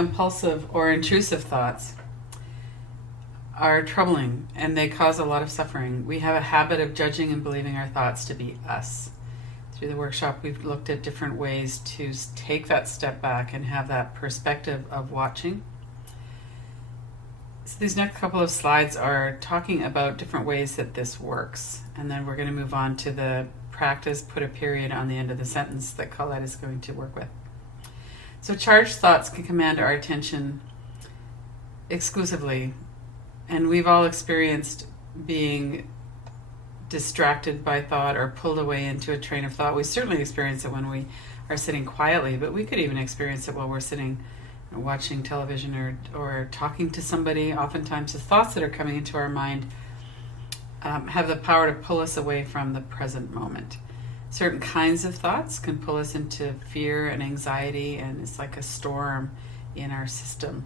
Compulsive or intrusive thoughts are troubling and they cause a lot of suffering. We have a habit of judging and believing our thoughts to be us. Through the workshop, we've looked at different ways to take that step back and have that perspective of watching. So these next couple of slides are talking about different ways that this works. And then we're going to move on to the practice, put a period on the end of the sentence that Colette is going to work with. So charged thoughts can command our attention exclusively. And we've all experienced being distracted by thought or pulled away into a train of thought. We certainly experience it when we are sitting quietly, but we could even experience it while we're sitting watching television or talking to somebody. Oftentimes the thoughts that are coming into our mind have the power to pull us away from the present moment. Certain kinds of thoughts can pull us into fear and anxiety, and it's like a storm in our system.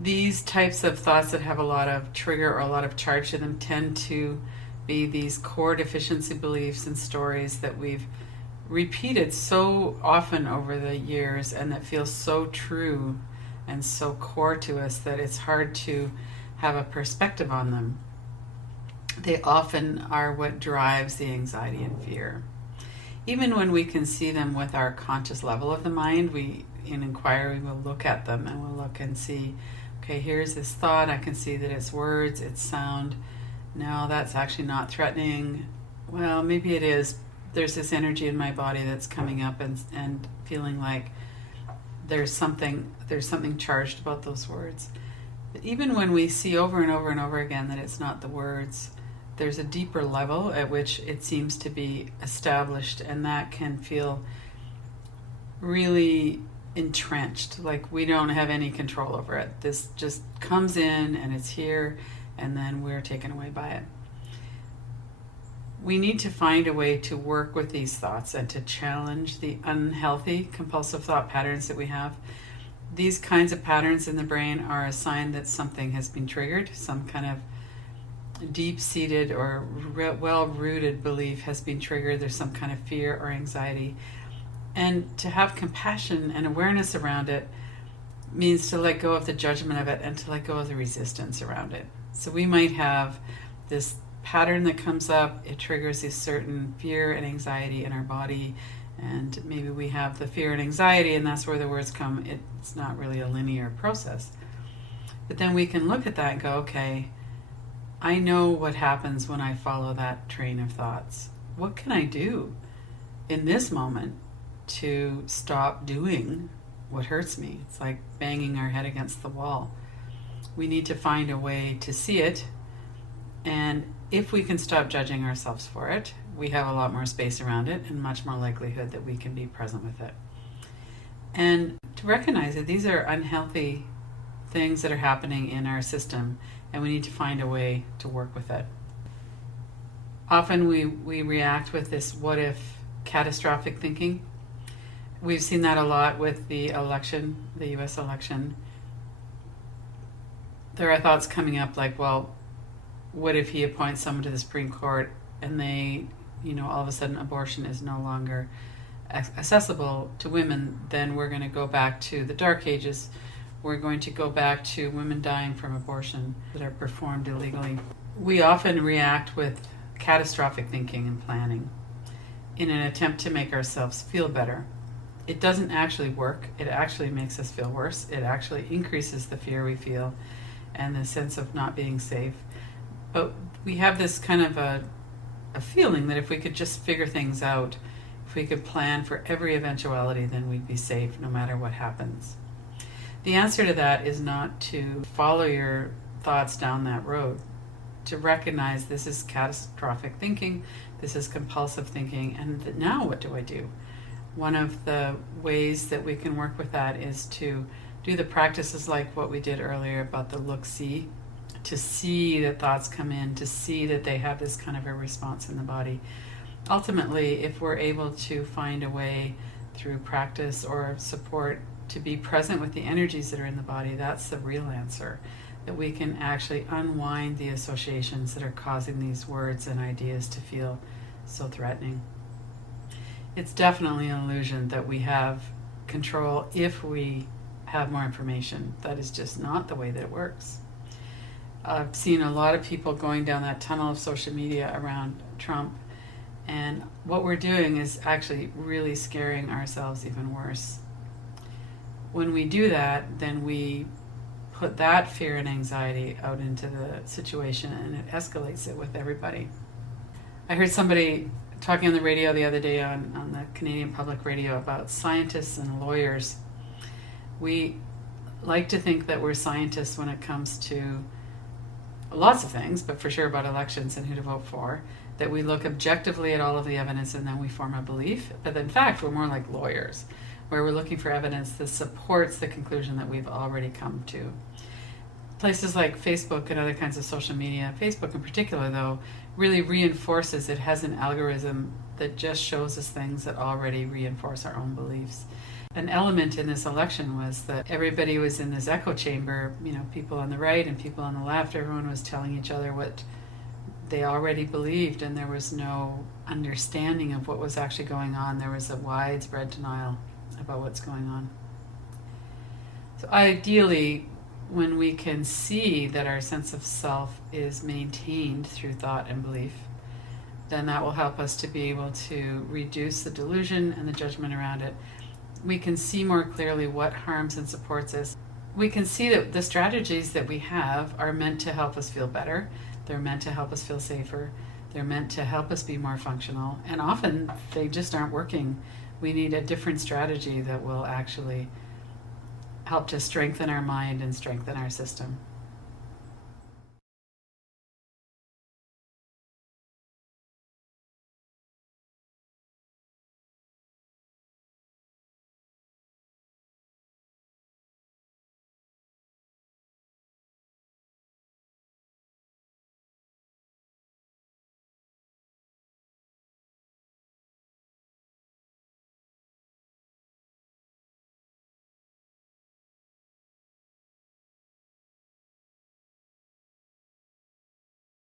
These types of thoughts that have a lot of trigger or a lot of charge to them tend to be these core deficiency beliefs and stories that we've repeated so often over the years and that feel so true and so core to us that it's hard to have a perspective on them. They often are what drives the anxiety and fear. Even when we can see them with our conscious level of the mind, in inquiry we'll look at them and we'll look and see, okay, here's this thought, I can see that it's words, it's sound. No, that's actually not threatening. Well, maybe it is. There's this energy in my body that's coming up and feeling like there's something charged about those words. But even when we see over and over and over again that it's not the words, there's a deeper level at which it seems to be established, and that can feel really entrenched, like we don't have any control over it. This just comes in and it's here, and then we're taken away by it. We need to find a way to work with these thoughts and to challenge the unhealthy compulsive thought patterns that we have. These kinds of patterns in the brain are a sign that something has been triggered, some kind of deep-seated or well-rooted belief has been triggered. There's some kind of fear or anxiety. And to have compassion and awareness around it means to let go of the judgment of it and to let go of the resistance around it. So we might have this pattern that comes up, it triggers a certain fear and anxiety in our body, and maybe we have the fear and anxiety and that's where the words come. It's not really a linear process. But then we can look at that and go, okay, I know what happens when I follow that train of thoughts. What can I do in this moment to stop doing what hurts me? It's like banging our head against the wall. We need to find a way to see it, and if we can stop judging ourselves for it, we have a lot more space around it and much more likelihood that we can be present with it. And to recognize that these are unhealthy things that are happening in our system, and we need to find a way to work with it. Often we react with this what if catastrophic thinking. We've seen that a lot with the election, the US election. There are thoughts coming up like, well, what if he appoints someone to the Supreme Court and they, all of a sudden abortion is no longer accessible to women, then we're going to go back to the Dark Ages. We're going to go back to women dying from abortion that are performed illegally. We often react with catastrophic thinking and planning in an attempt to make ourselves feel better. It doesn't actually work. It actually makes us feel worse. It actually increases the fear we feel and the sense of not being safe. But we have this kind of a feeling that if we could just figure things out, if we could plan for every eventuality, then we'd be safe no matter what happens. The answer to that is not to follow your thoughts down that road, to recognize this is catastrophic thinking, this is compulsive thinking, and now what do I do? One of the ways that we can work with that is to do the practices like what we did earlier about the look-see, to see that thoughts come in, to see that they have this kind of a response in the body. Ultimately, if we're able to find a way through practice or support to be present with the energies that are in the body, that's the real answer, that we can actually unwind the associations that are causing these words and ideas to feel so threatening. It's definitely an illusion that we have control if we have more information. That is just not the way that it works. I've seen a lot of people going down that tunnel of social media around Trump, and what we're doing is actually really scaring ourselves even worse. When we do that, then we put that fear and anxiety out into the situation, and it escalates it with everybody. I heard somebody talking on the radio the other day on the Canadian Public Radio about scientists and lawyers. We like to think that we're scientists when it comes to lots of things, but for sure about elections and who to vote for, that we look objectively at all of the evidence and then we form a belief. But in fact, we're more like lawyers, where we're looking for evidence that supports the conclusion that we've already come to. Places like Facebook and other kinds of social media, Facebook in particular though, really reinforces, it has an algorithm that just shows us things that already reinforce our own beliefs. An element in this election was that everybody was in this echo chamber, people on the right and people on the left, everyone was telling each other what they already believed, and there was no understanding of what was actually going on. There was a widespread denial about what's going on. So ideally, when we can see that our sense of self is maintained through thought and belief, then that will help us to be able to reduce the delusion and the judgment around it. We can see more clearly what harms and supports us. We can see that the strategies that we have are meant to help us feel better. They're meant to help us feel safer. They're meant to help us be more functional. And often they just aren't working. We need a different strategy that will actually help to strengthen our mind and strengthen our system.